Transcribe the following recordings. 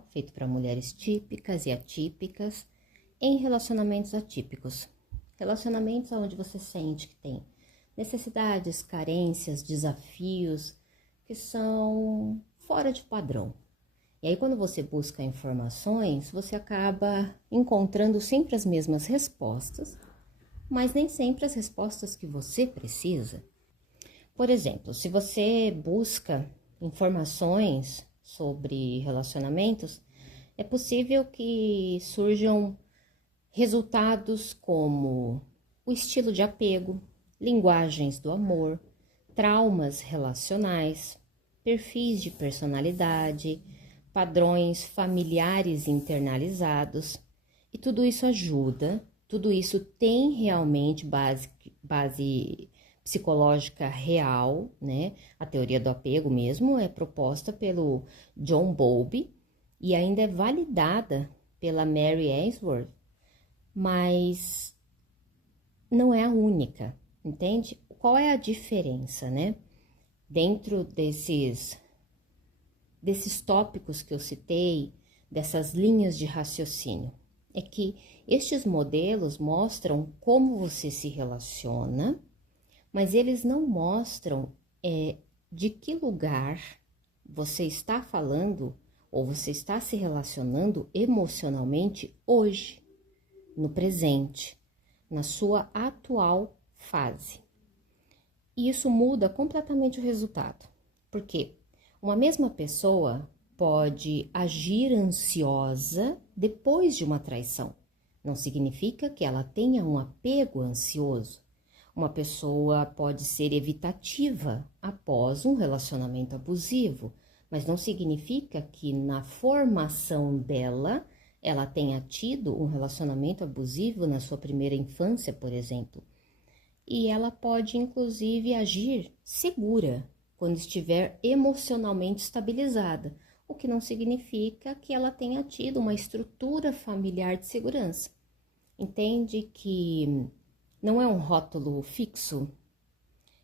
emocional, feito para mulheres típicas e atípicas, em relacionamentos atípicos. Relacionamentos onde você sente que tem necessidades, carências, desafios que são fora de padrão. E aí, quando você busca informações, você acaba encontrando sempre as mesmas respostas, mas nem sempre as respostas que você precisa. Por exemplo, se você busca informações sobre relacionamentos, é possível que surjam resultados como o estilo de apego, linguagens do amor, traumas relacionais, perfis de personalidade, padrões familiares internalizados, e tudo isso ajuda, tudo isso tem realmente base psicológica real, né? A teoria do apego mesmo é proposta pelo John Bowlby e ainda é validada pela Mary Ainsworth, mas não é a única, entende? Qual é a diferença, né? Dentro desses tópicos que eu citei, dessas linhas de raciocínio, é que estes modelos mostram como você se relaciona, mas eles não mostram de que lugar você está falando ou você está se relacionando emocionalmente hoje, no presente, na sua atual fase. E isso muda completamente o resultado, porque uma mesma pessoa pode agir ansiosa depois de uma traição. Não significa que ela tenha um apego ansioso. Uma pessoa pode ser evitativa após um relacionamento abusivo, mas não significa que na formação dela ela tenha tido um relacionamento abusivo na sua primeira infância, por exemplo. E ela pode, inclusive, agir segura quando estiver emocionalmente estabilizada, o que não significa que ela tenha tido uma estrutura familiar de segurança. Entende que não é um rótulo fixo?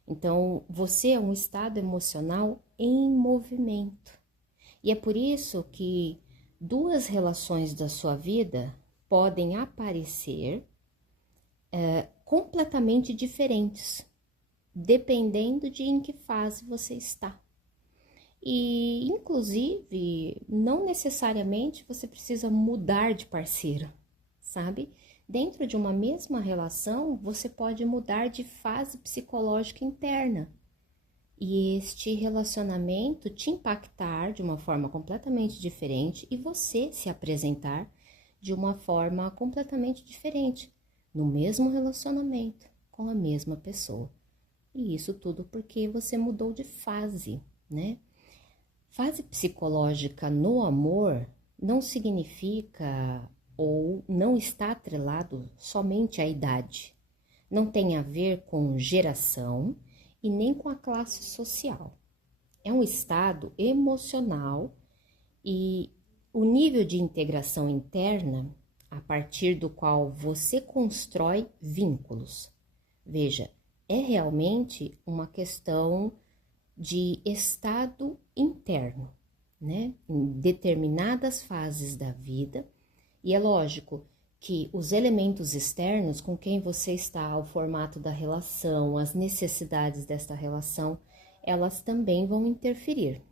Então, você é um estado emocional em movimento. E é por isso que duas relações da sua vida podem aparecer completamente diferentes, dependendo de em que fase você está. E, inclusive, não necessariamente você precisa mudar de parceiro, sabe? Dentro de uma mesma relação, você pode mudar de fase psicológica interna. E este relacionamento te impactar de uma forma completamente diferente e você se apresentar de uma forma completamente diferente no mesmo relacionamento com a mesma pessoa. E isso tudo porque você mudou de fase, né? Fase psicológica no amor não significa ou não está atrelado somente à idade. Não tem a ver com geração e nem com a classe social. É um estado emocional e o nível de integração interna a partir do qual você constrói vínculos. Veja, é realmente uma questão de estado interno, né? Em determinadas fases da vida, e é lógico que os elementos externos com quem você está, o formato da relação, as necessidades desta relação, elas também vão interferir.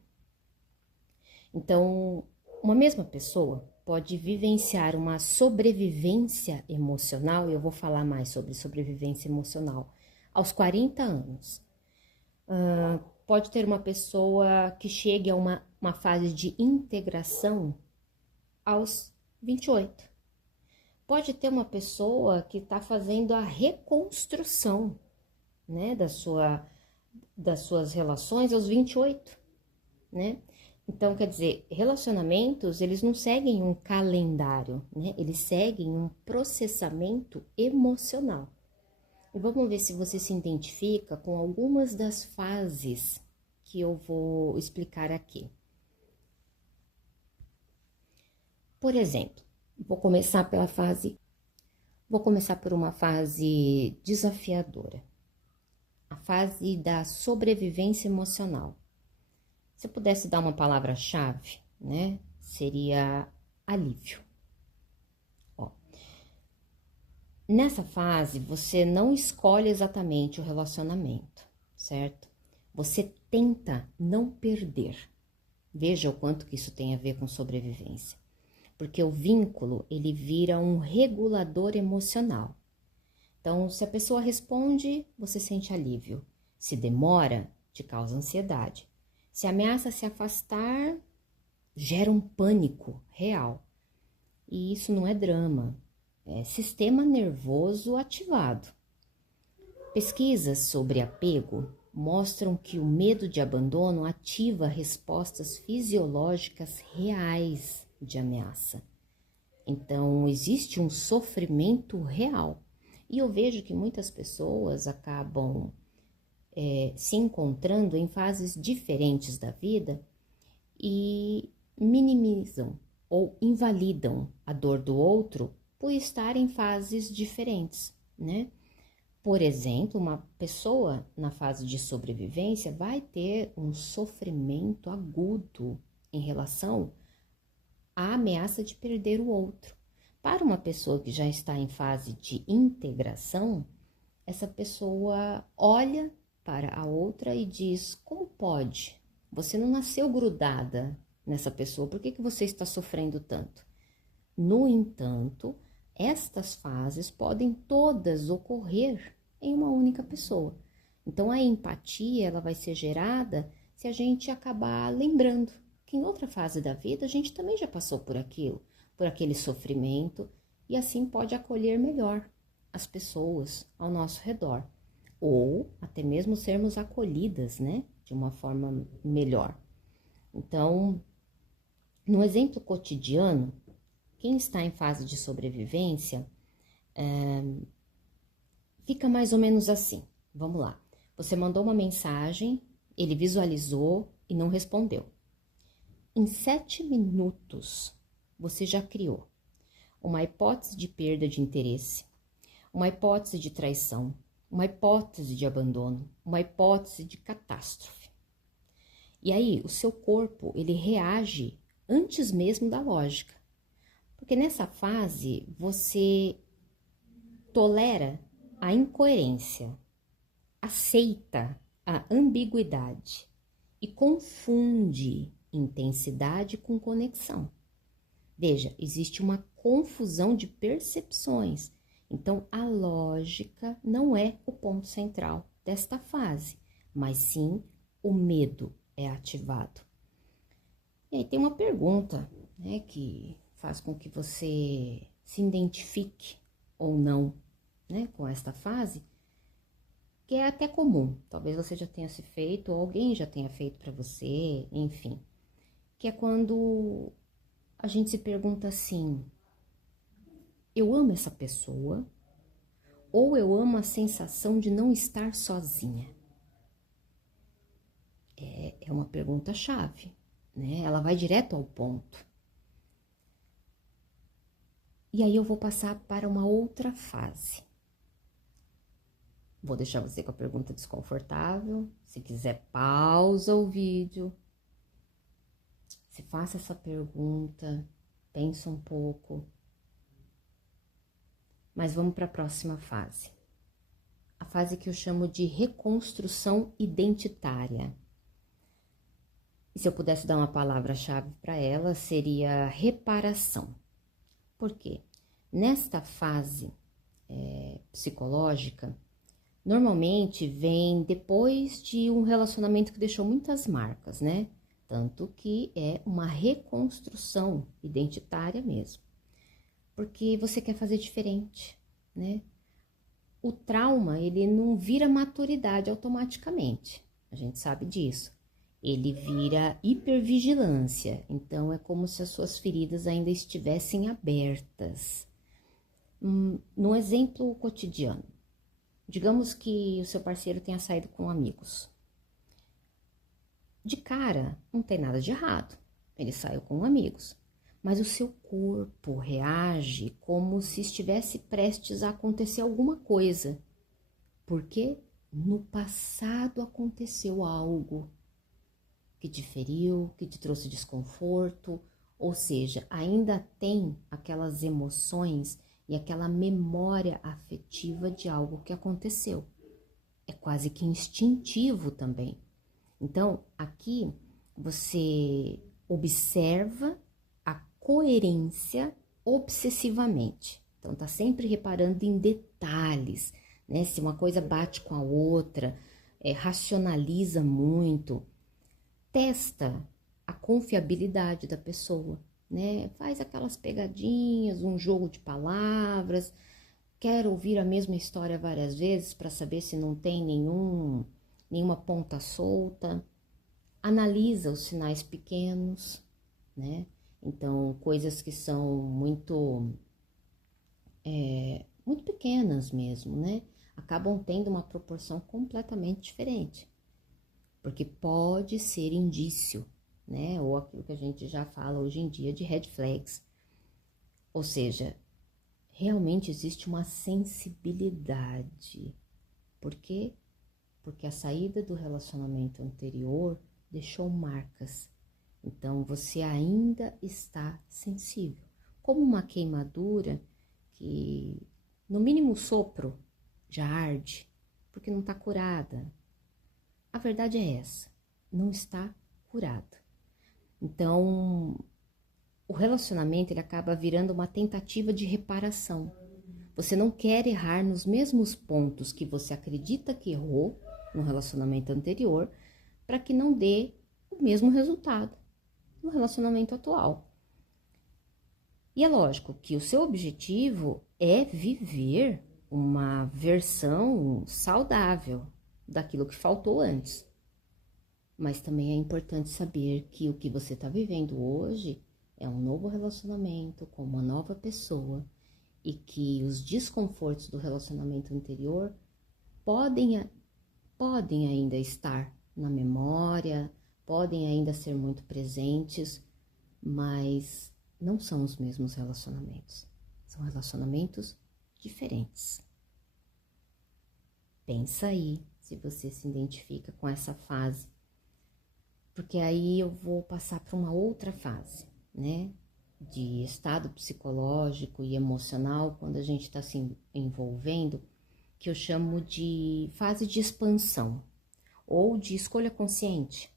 Então, uma mesma pessoa pode vivenciar uma sobrevivência emocional, e eu vou falar mais sobre sobrevivência emocional, aos 40 anos. Pode ter uma pessoa que chegue a uma fase de integração aos 28. Pode ter uma pessoa que está fazendo a reconstrução, né, das suas relações aos 28, né? Então, quer dizer, relacionamentos, eles não seguem um calendário, né? Eles seguem um processamento emocional. E vamos ver se você se identifica com algumas das fases que eu vou explicar aqui. Por exemplo, vou começar por uma fase desafiadora. A fase da sobrevivência emocional. Se eu pudesse dar uma palavra-chave, né? seria alívio. Ó, nessa fase, você não escolhe exatamente o relacionamento, certo? Você tenta não perder. Veja o quanto que isso tem a ver com sobrevivência. Porque o vínculo, ele vira um regulador emocional. Então, se a pessoa responde, você sente alívio. Se demora, te causa ansiedade. Se ameaça se afastar, gera um pânico real. E isso não é drama, é sistema nervoso ativado. Pesquisas sobre apego mostram que o medo de abandono ativa respostas fisiológicas reais de ameaça. Então, existe um sofrimento real. E eu vejo que muitas pessoas acabam se encontrando em fases diferentes da vida e minimizam ou invalidam a dor do outro por estar em fases diferentes, né? Por exemplo, uma pessoa na fase de sobrevivência vai ter um sofrimento agudo em relação à ameaça de perder o outro. Para uma pessoa que já está em fase de integração, essa pessoa olha para a outra e diz: como pode? Você não nasceu grudada nessa pessoa, por que você está sofrendo tanto? No entanto, estas fases podem todas ocorrer em uma única pessoa. Então, a empatia ela vai ser gerada se a gente acabar lembrando que em outra fase da vida a gente também já passou por aquilo, por aquele sofrimento, e assim pode acolher melhor as pessoas ao nosso redor, ou até mesmo sermos acolhidas, né, de uma forma melhor. Então, no exemplo cotidiano, quem está em fase de sobrevivência fica mais ou menos assim. Vamos lá. Você mandou uma mensagem, ele visualizou e não respondeu. Em 7 minutos, você já criou uma hipótese de perda de interesse, uma hipótese de traição, uma hipótese de abandono, uma hipótese de catástrofe. E aí, o seu corpo, ele reage antes mesmo da lógica. Porque nessa fase, você tolera a incoerência, aceita a ambiguidade e confunde intensidade com conexão. Veja, existe uma confusão de percepções. Então, a lógica não é o ponto central desta fase, mas sim o medo é ativado. E aí tem uma pergunta, né, que faz com que você se identifique ou não, né, com esta fase, que é até comum. Talvez você já tenha se feito, ou alguém já tenha feito para você, enfim. Que é quando a gente se pergunta assim: eu amo essa pessoa ou eu amo a sensação de não estar sozinha? É uma pergunta-chave, né? Ela vai direto ao ponto. E aí eu vou passar para uma outra fase. Vou deixar você com a pergunta desconfortável. Se quiser, pausa o vídeo. Se faça essa pergunta, pensa um pouco. Mas vamos para a próxima fase. A fase que eu chamo de reconstrução identitária. E se eu pudesse dar uma palavra-chave para ela, seria reparação. Por quê? Nesta fase psicológica, normalmente vem depois de um relacionamento que deixou muitas marcas, né? Tanto que é uma reconstrução identitária mesmo. Porque você quer fazer diferente, né? O trauma, ele não vira maturidade automaticamente. A gente sabe disso. Ele vira hipervigilância. Então, é como se as suas feridas ainda estivessem abertas. Num exemplo cotidiano. Digamos que o seu parceiro tenha saído com amigos. De cara, não tem nada de errado. Ele saiu com amigos. Mas o seu corpo reage como se estivesse prestes a acontecer alguma coisa. Porque no passado aconteceu algo que te feriu, que te trouxe desconforto, Ou seja, ainda tem aquelas emoções e aquela memória afetiva de algo que aconteceu. É quase que instintivo também. Então, aqui você observa a coerência obsessivamente. Então, tá sempre reparando em detalhes, né? Se uma coisa bate com a outra, racionaliza muito, testa a confiabilidade da pessoa, né? Faz aquelas pegadinhas, um jogo de palavras, quer ouvir a mesma história várias vezes para saber se não tem nenhuma ponta solta. Analisa os sinais pequenos, né? Então, coisas que são muito pequenas mesmo, né? Acabam tendo uma proporção completamente diferente. Porque pode ser indício, né? Ou aquilo que a gente já fala hoje em dia de red flags. Ou seja, realmente existe uma sensibilidade. Por quê? Porque a saída do relacionamento anterior deixou marcas. Então você ainda está sensível. Como uma queimadura que no mínimo sopro já arde, porque não está curada. A verdade é essa, não está curada. Então, o relacionamento ele acaba virando uma tentativa de reparação. Você não quer errar nos mesmos pontos que você acredita que errou no relacionamento anterior, para que não dê o mesmo resultado no relacionamento atual. E é lógico que o seu objetivo é viver uma versão saudável daquilo que faltou antes. Mas também é importante saber que o que você está vivendo hoje é um novo relacionamento com uma nova pessoa e que os desconfortos do relacionamento anterior podem ainda estar na memória, podem ainda ser muito presentes, mas não são os mesmos relacionamentos. São relacionamentos diferentes. Pensa aí se você se identifica com essa fase, porque aí eu vou passar para uma outra fase, né? De estado psicológico e emocional, quando a gente está se envolvendo, que eu chamo de fase de expansão ou de escolha consciente.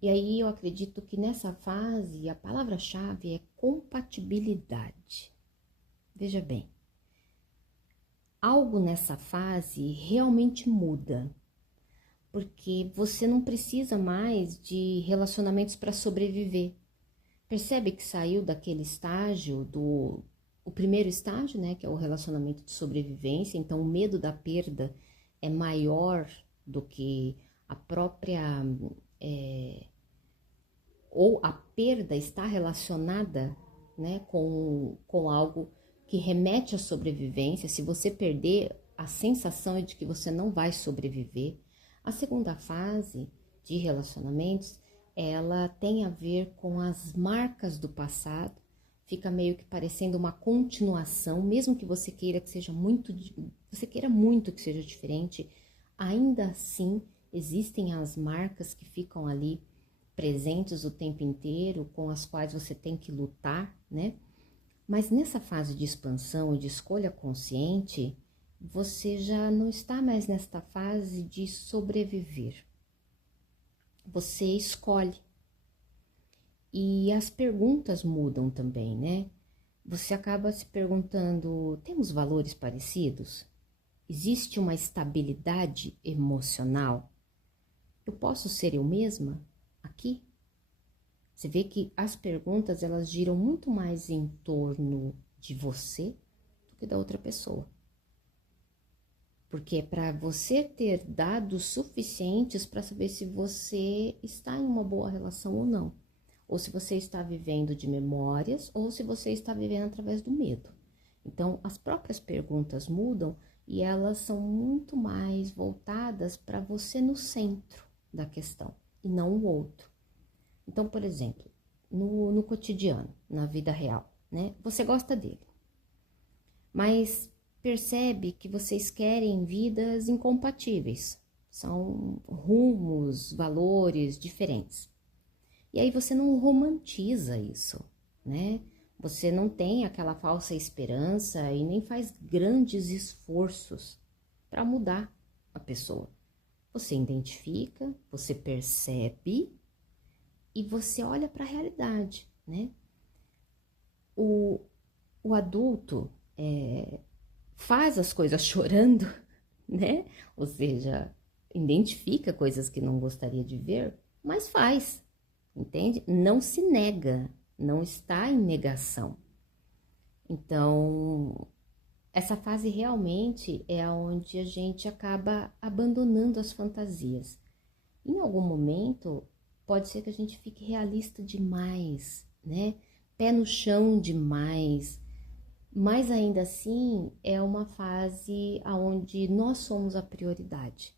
E aí eu acredito que nessa fase a palavra-chave é compatibilidade. Veja bem, algo nessa fase realmente muda, porque você não precisa mais de relacionamentos para sobreviver. Percebe que saiu daquele estágio o primeiro estágio, né, que é o relacionamento de sobrevivência, então o medo da perda é maior do que a própria, ou a perda está relacionada, né, com algo que remete à sobrevivência. Se você perder, a sensação é de que você não vai sobreviver. A segunda fase de relacionamentos, ela tem a ver com as marcas do passado, fica meio que parecendo uma continuação, mesmo que você queira que seja você queira muito que seja diferente, ainda assim existem as marcas que ficam ali presentes o tempo inteiro, com as quais você tem que lutar, né? Mas nessa fase de expansão e de escolha consciente, você já não está mais nesta fase de sobreviver. Você escolhe. E as perguntas mudam também, né? Você acaba se perguntando, temos valores parecidos? Existe uma estabilidade emocional? Eu posso ser eu mesma aqui? Você vê que as perguntas, elas giram muito mais em torno de você do que da outra pessoa. Porque é para você ter dados suficientes para saber se você está em uma boa relação ou não. Ou se você está vivendo de memórias, ou se você está vivendo através do medo. Então, as próprias perguntas mudam e elas são muito mais voltadas para você no centro da questão e não o outro. Então, por exemplo, no cotidiano, na vida real, né? Você gosta dele, mas percebe que vocês querem vidas incompatíveis. São rumos, valores diferentes. E aí você não romantiza isso, né? Você não tem aquela falsa esperança e nem faz grandes esforços para mudar a pessoa. Você identifica, você percebe e você olha para a realidade, né? O, o adulto faz as coisas chorando, né? Ou seja, identifica coisas que não gostaria de ver, mas faz, entende? Não se nega, não está em negação. Então, essa fase realmente é onde a gente acaba abandonando as fantasias. Em algum momento, pode ser que a gente fique realista demais, né? Pé no chão demais. Mas ainda assim, é uma fase onde nós somos a prioridade.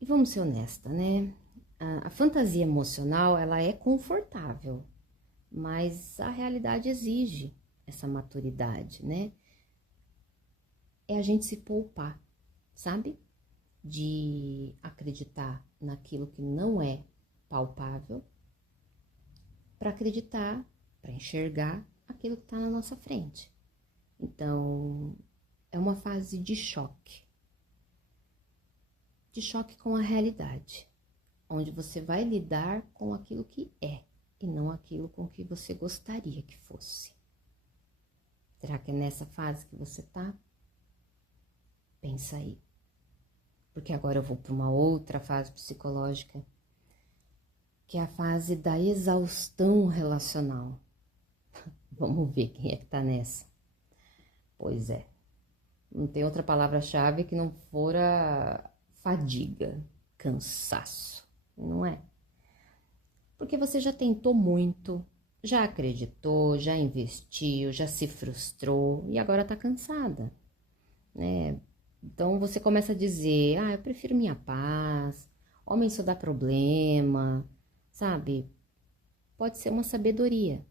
E vamos ser honesta, né? A fantasia emocional, ela é confortável, mas a realidade exige essa maturidade, né? É a gente se poupar, sabe? De acreditar naquilo que não é palpável, para acreditar, para enxergar aquilo que está na nossa frente. Então, é uma fase de choque com a realidade, onde você vai lidar com aquilo que é e não aquilo com que você gostaria que fosse. Será que é nessa fase que você tá? Pensa aí. Porque agora eu vou para uma outra fase psicológica, que é a fase da exaustão relacional. Vamos ver quem é que tá nessa. Pois é, não tem outra palavra-chave que não fora fadiga, cansaço, não é? Porque você já tentou muito, já acreditou, já investiu, já se frustrou e agora tá cansada, né? Então você começa a dizer, eu prefiro minha paz, homem só dá problema, sabe? Pode ser uma sabedoria,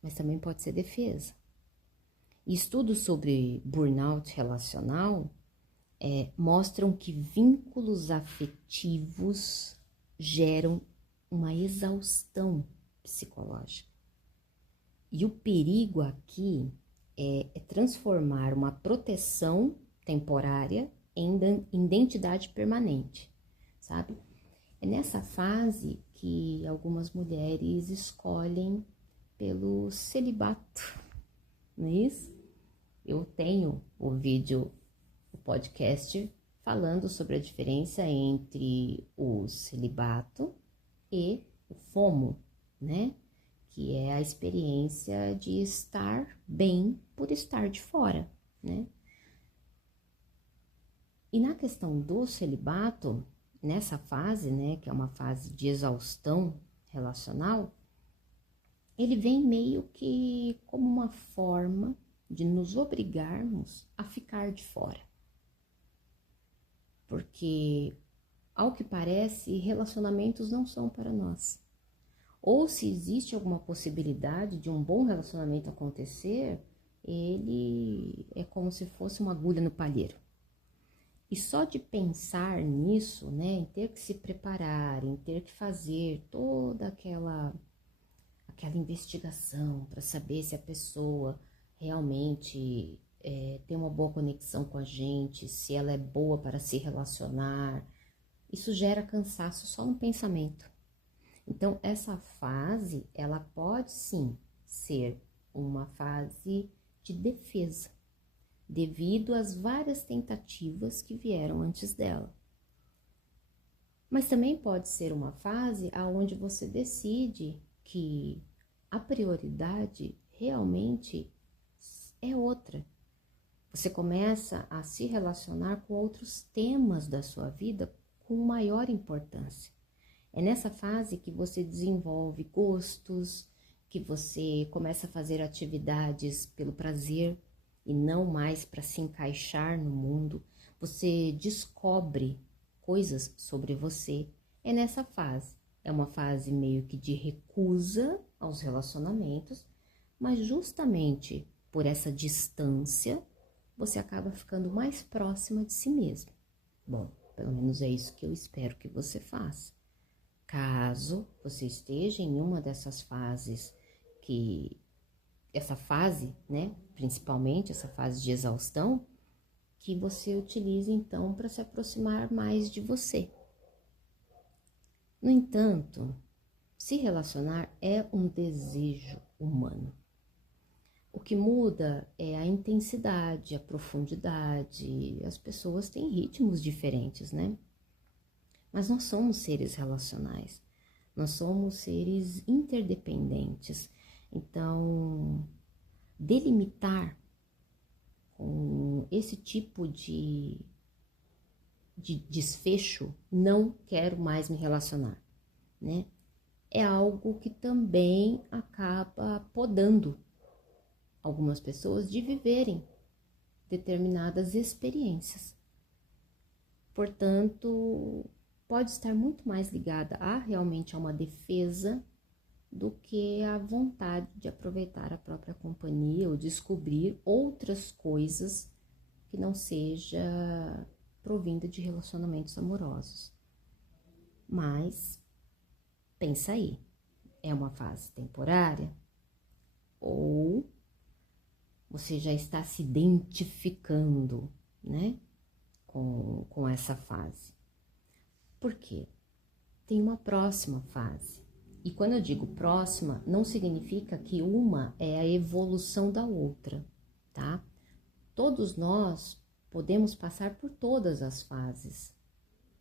mas também pode ser defesa. E estudos sobre burnout relacional mostram que vínculos afetivos geram uma exaustão psicológica. E o perigo aqui é transformar uma proteção temporária em identidade permanente, sabe? É nessa fase que algumas mulheres escolhem pelo celibato, não é isso? Eu tenho o podcast falando sobre a diferença entre o celibato e o FOMO, né? Que é a experiência de estar bem por estar de fora, né? E na questão do celibato, nessa fase, né, que é uma fase de exaustão relacional, ele vem meio que como uma forma de nos obrigarmos a ficar de fora. Porque, ao que parece, relacionamentos não são para nós. Ou se existe alguma possibilidade de um bom relacionamento acontecer, ele é como se fosse uma agulha no palheiro. E só de pensar nisso, né, em ter que se preparar, em ter que fazer toda aquela investigação para saber se a pessoa realmente tem uma boa conexão com a gente, se ela é boa para se relacionar, isso gera cansaço só no pensamento. Então, essa fase, ela pode sim ser uma fase de defesa, devido às várias tentativas que vieram antes dela. Mas também pode ser uma fase onde você decide que a prioridade realmente é outra. Você começa a se relacionar com outros temas da sua vida com maior importância. É nessa fase que você desenvolve gostos, que você começa a fazer atividades pelo prazer e não mais para se encaixar no mundo. Você descobre coisas sobre você. É nessa fase. É uma fase meio que de recusa aos relacionamentos, mas justamente por essa distância, você acaba ficando mais próxima de si mesmo. Bom, pelo menos é isso que eu espero que você faça. Caso você esteja em uma dessas fases essa fase, né, principalmente essa fase de exaustão, que você utilize então para se aproximar mais de você. No entanto, se relacionar é um desejo humano. O que muda é a intensidade, a profundidade. As pessoas têm ritmos diferentes, né? Mas nós somos seres relacionais. Nós somos seres interdependentes. Então, delimitar com esse tipo de desfecho, não quero mais me relacionar, né? É algo que também acaba podando algumas pessoas de viverem determinadas experiências. Portanto, pode estar muito mais ligada realmente a uma defesa do que a vontade de aproveitar a própria companhia ou descobrir outras coisas que não seja provinda de relacionamentos amorosos. Mas, pensa aí, é uma fase temporária? Ou você já está se identificando, né, com essa fase? Por quê? Tem uma próxima fase. E quando eu digo próxima, não significa que uma é a evolução da outra, tá? Todos nós podemos passar por todas as fases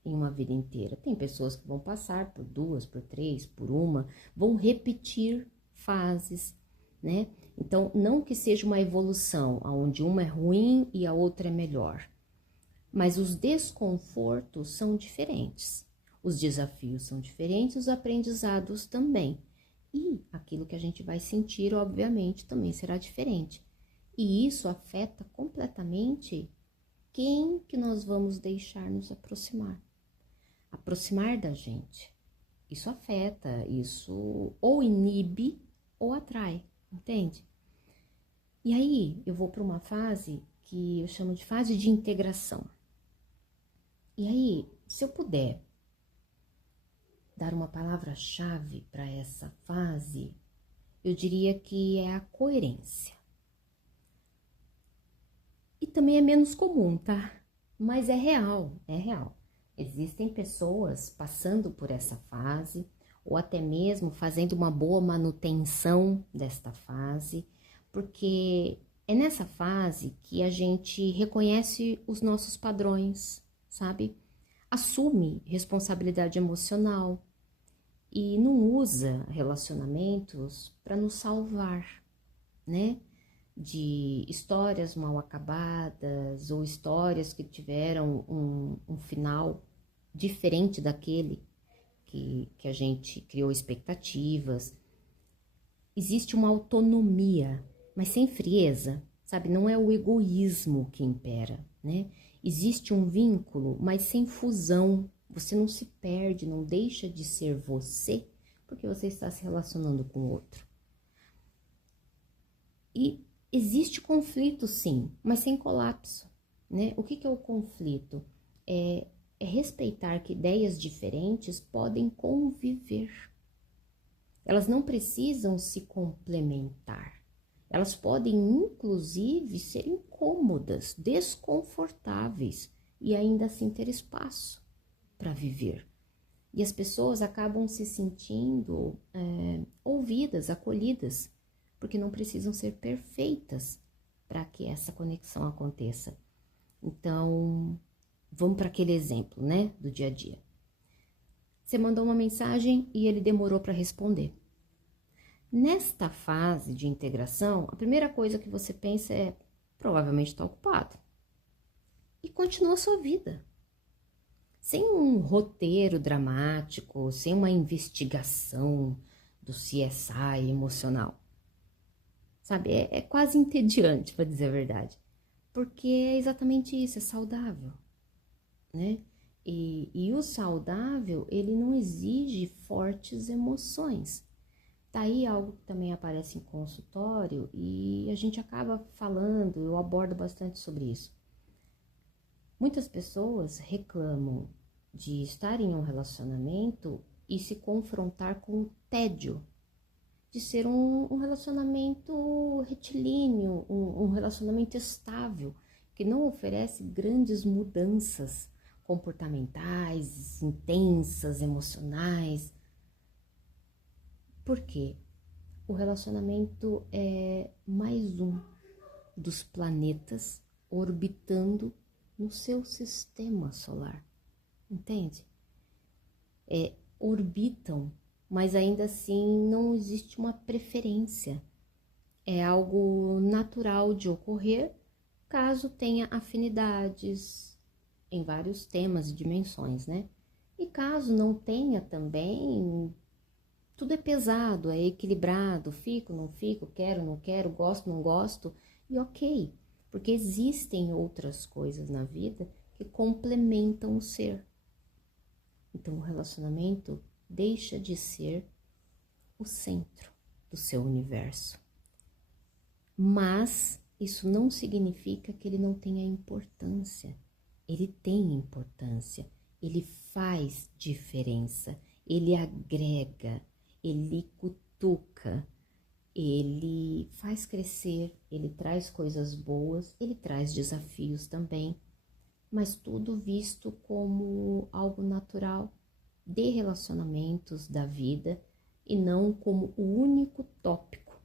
em uma vida inteira. Tem pessoas que vão passar por 2, por 3, por uma, vão repetir fases, né? Então, não que seja uma evolução, onde uma é ruim e a outra é melhor, mas os desconfortos são diferentes, os desafios são diferentes, os aprendizados também. E aquilo que a gente vai sentir, obviamente, também será diferente. E isso afeta completamente quem que nós vamos deixar nos aproximar. Aproximar da gente. Isso afeta, isso ou inibe ou atrai, entende? E aí eu vou para uma fase que eu chamo de fase de integração. E aí, se eu puder dar uma palavra-chave para essa fase, eu diria que é a coerência. E também é menos comum, tá? Mas é real, é real. Existem pessoas passando por essa fase, ou até mesmo fazendo uma boa manutenção desta fase, porque é nessa fase que a gente reconhece os nossos padrões, sabe? Assume responsabilidade emocional e não usa relacionamentos para nos salvar, né? De histórias mal acabadas ou histórias que tiveram um final diferente daquele que a gente criou expectativas. Existe uma autonomia, mas sem frieza, sabe? Não é o egoísmo que impera, né? Existe um vínculo, mas sem fusão. Você não se perde, não deixa de ser você, porque você está se relacionando com o outro. E existe conflito, sim, mas sem colapso, né? O que é o conflito? É respeitar que ideias diferentes podem conviver. Elas não precisam se complementar. Elas podem, inclusive, ser incômodas, desconfortáveis e ainda assim ter espaço para viver. E as pessoas acabam se sentindo ouvidas, acolhidas, porque não precisam ser perfeitas para que essa conexão aconteça. Então, vamos para aquele exemplo, né, do dia a dia. Você mandou uma mensagem e ele demorou para responder. Nesta fase de integração, a primeira coisa que você pensa é, provavelmente está ocupado. E continua a sua vida. Sem um roteiro dramático, sem uma investigação do CSI emocional. Sabe, é quase entediante, para dizer a verdade. Porque é exatamente isso, é saudável, né? E o saudável, ele não exige fortes emoções. Tá aí algo que também aparece em consultório e a gente acaba falando, eu abordo bastante sobre isso. Muitas pessoas reclamam de estar em um relacionamento e se confrontar com o tédio de ser um relacionamento retilíneo, um relacionamento estável, que não oferece grandes mudanças comportamentais, intensas, emocionais. Por quê? O relacionamento é mais um dos planetas orbitando no seu sistema solar, entende? Orbitam, mas ainda assim não existe uma preferência. É algo natural de ocorrer caso tenha afinidades em vários temas e dimensões, né? E caso não tenha também, tudo é pesado, é equilibrado, fico, não fico, quero, não quero, gosto, não gosto, e ok, porque existem outras coisas na vida que complementam o ser. Então o relacionamento deixa de ser o centro do seu universo. Mas isso não significa que ele não tenha importância. Ele tem importância, ele faz diferença, ele agrega, ele cutuca, ele faz crescer, ele traz coisas boas, ele traz desafios também, mas tudo visto como algo natural de relacionamentos da vida e não como o único tópico,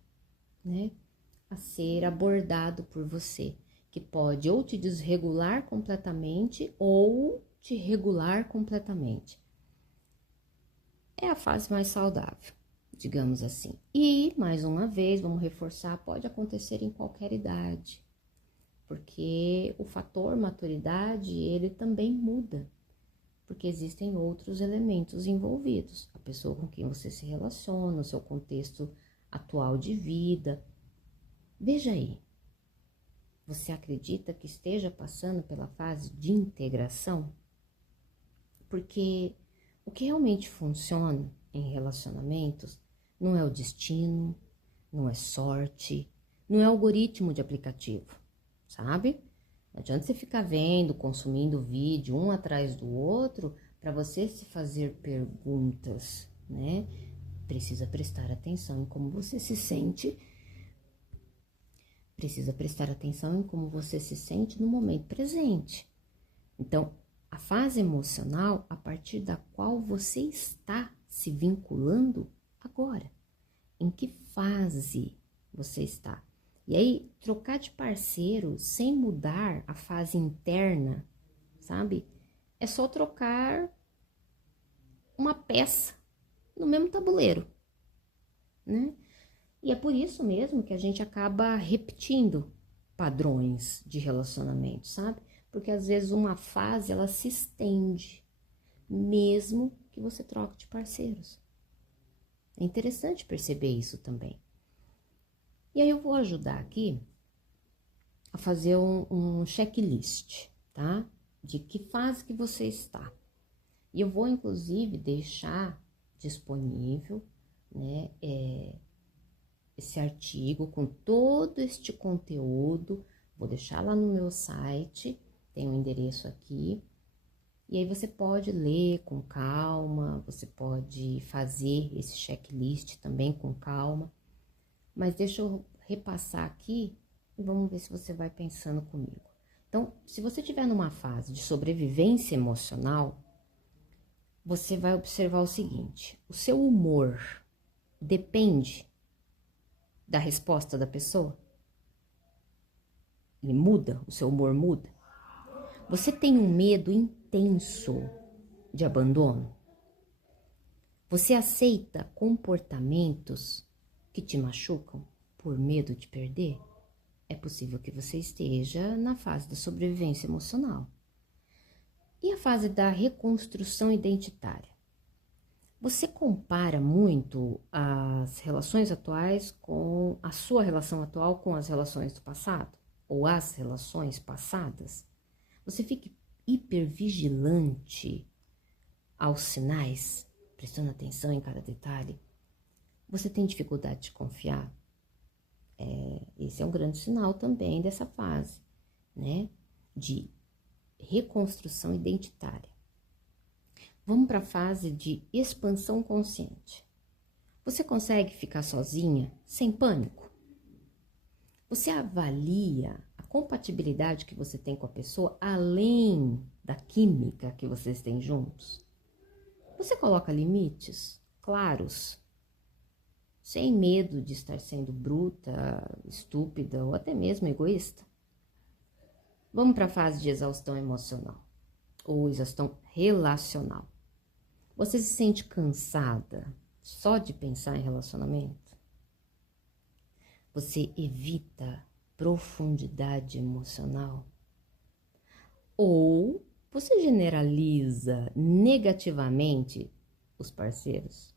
né, a ser abordado por você, que pode ou te desregular completamente ou te regular completamente. É a fase mais saudável, digamos assim. E, mais uma vez, vamos reforçar, pode acontecer em qualquer idade, porque o fator maturidade, ele também muda, porque existem outros elementos envolvidos, a pessoa com quem você se relaciona, o seu contexto atual de vida. Veja aí, você acredita que esteja passando pela fase de integração? Porque o que realmente funciona em relacionamentos não é o destino, não é sorte, não é algoritmo de aplicativo, sabe? Não adianta você ficar vendo, consumindo vídeo um atrás do outro para você se fazer perguntas, né? Precisa prestar atenção em como você se sente. Precisa prestar atenção em como você se sente no momento presente. Então, a fase emocional a partir da qual você está se vinculando agora. Em que fase você está? E aí, trocar de parceiro sem mudar a fase interna, sabe? É só trocar uma peça no mesmo tabuleiro, né? E é por isso mesmo que a gente acaba repetindo padrões de relacionamento, sabe? Porque às vezes uma fase ela se estende, mesmo que você troque de parceiros. É interessante perceber isso também. E aí eu vou ajudar aqui a fazer um checklist, tá? De que fase que você está. E eu vou inclusive deixar disponível, né, esse artigo com todo este conteúdo, vou deixar lá no meu site, tem um endereço aqui, e aí você pode ler com calma, você pode fazer esse checklist também com calma, mas deixa eu repassar aqui e vamos ver se você vai pensando comigo. Então, se você estiver numa fase de sobrevivência emocional, você vai observar o seguinte: o seu humor depende da resposta da pessoa? Ele muda? O seu humor muda? Você tem um medo intenso de abandono? Você aceita comportamentos que te machucam por medo de perder? É possível que você esteja na fase da sobrevivência emocional. E a fase da reconstrução identitária? Você compara muito as relações atuais com a sua relação atual com as relações do passado? Ou as relações passadas? Você fica hipervigilante aos sinais, prestando atenção em cada detalhe? Você tem dificuldade de confiar? Esse é um grande sinal também dessa fase, né? De reconstrução identitária. Vamos para a fase de expansão consciente. Você consegue ficar sozinha sem pânico? Você avalia a compatibilidade que você tem com a pessoa além da química que vocês têm juntos? Você coloca limites claros, sem medo de estar sendo bruta, estúpida ou até mesmo egoísta? Vamos para a fase de exaustão emocional ou exaustão relacional. Você se sente cansada só de pensar em relacionamento? Você evita profundidade emocional? Ou você generaliza negativamente os parceiros?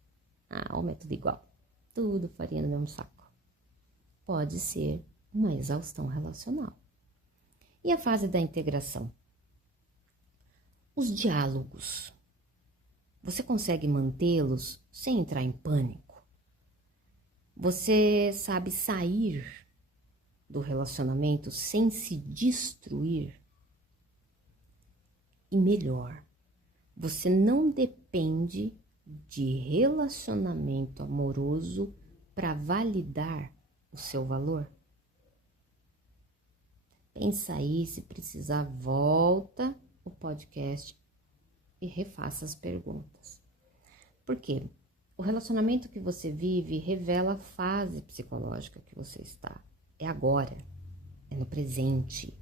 Ah, homem é tudo igual, tudo farinha no mesmo saco. Pode ser uma exaustão relacional. E a fase da integração? Os diálogos. Você consegue mantê-los sem entrar em pânico? Você sabe sair do relacionamento sem se destruir? E melhor, você não depende de relacionamento amoroso para validar o seu valor? Pensa aí, se precisar, volta o podcast e refaça as perguntas. Por quê? O relacionamento que você vive revela a fase psicológica que você está. É agora, é no presente.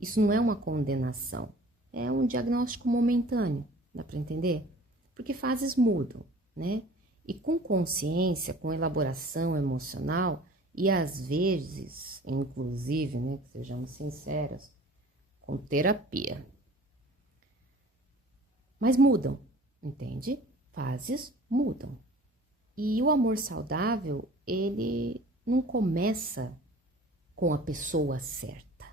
Isso não é uma condenação, é um diagnóstico momentâneo, dá para entender? Porque fases mudam, né? E com consciência, com elaboração emocional e às vezes, inclusive, né, que sejamos sinceras, com terapia. Mas mudam, entende? Fases mudam. E o amor saudável, ele não começa com a pessoa certa.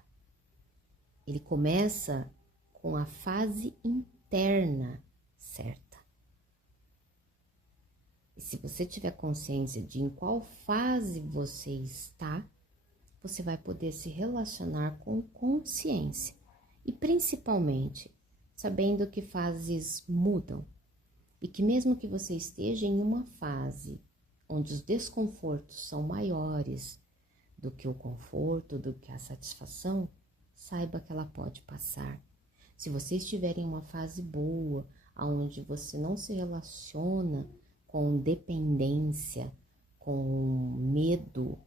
Ele começa com a fase interna certa. E se você tiver consciência de em qual fase você está, você vai poder se relacionar com consciência. E principalmente, sabendo que fases mudam. E que mesmo que você esteja em uma fase onde os desconfortos são maiores do que o conforto, do que a satisfação, saiba que ela pode passar. Se você estiver em uma fase boa, onde você não se relaciona com dependência, com medo,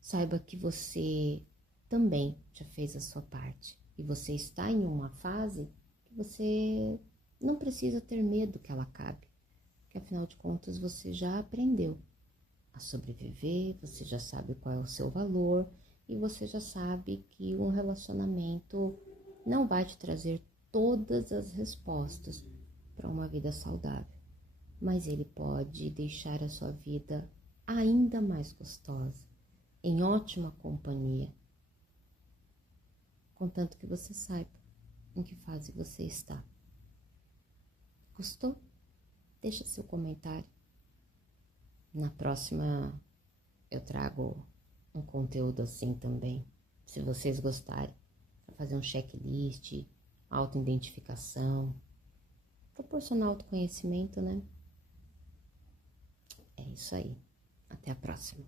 saiba que você também já fez a sua parte. E você está em uma fase que você não precisa ter medo que ela acabe. Porque afinal de contas você já aprendeu a sobreviver, você já sabe qual é o seu valor e você já sabe que um relacionamento não vai te trazer todas as respostas para uma vida saudável, mas ele pode deixar a sua vida ainda mais gostosa, em ótima companhia, contanto que você saiba em que fase você está. Gostou? Deixa seu comentário. Na próxima eu trago um conteúdo assim também, se vocês gostarem, para fazer um checklist, autoidentificação, proporcionar autoconhecimento, né? É isso aí. Até a próxima.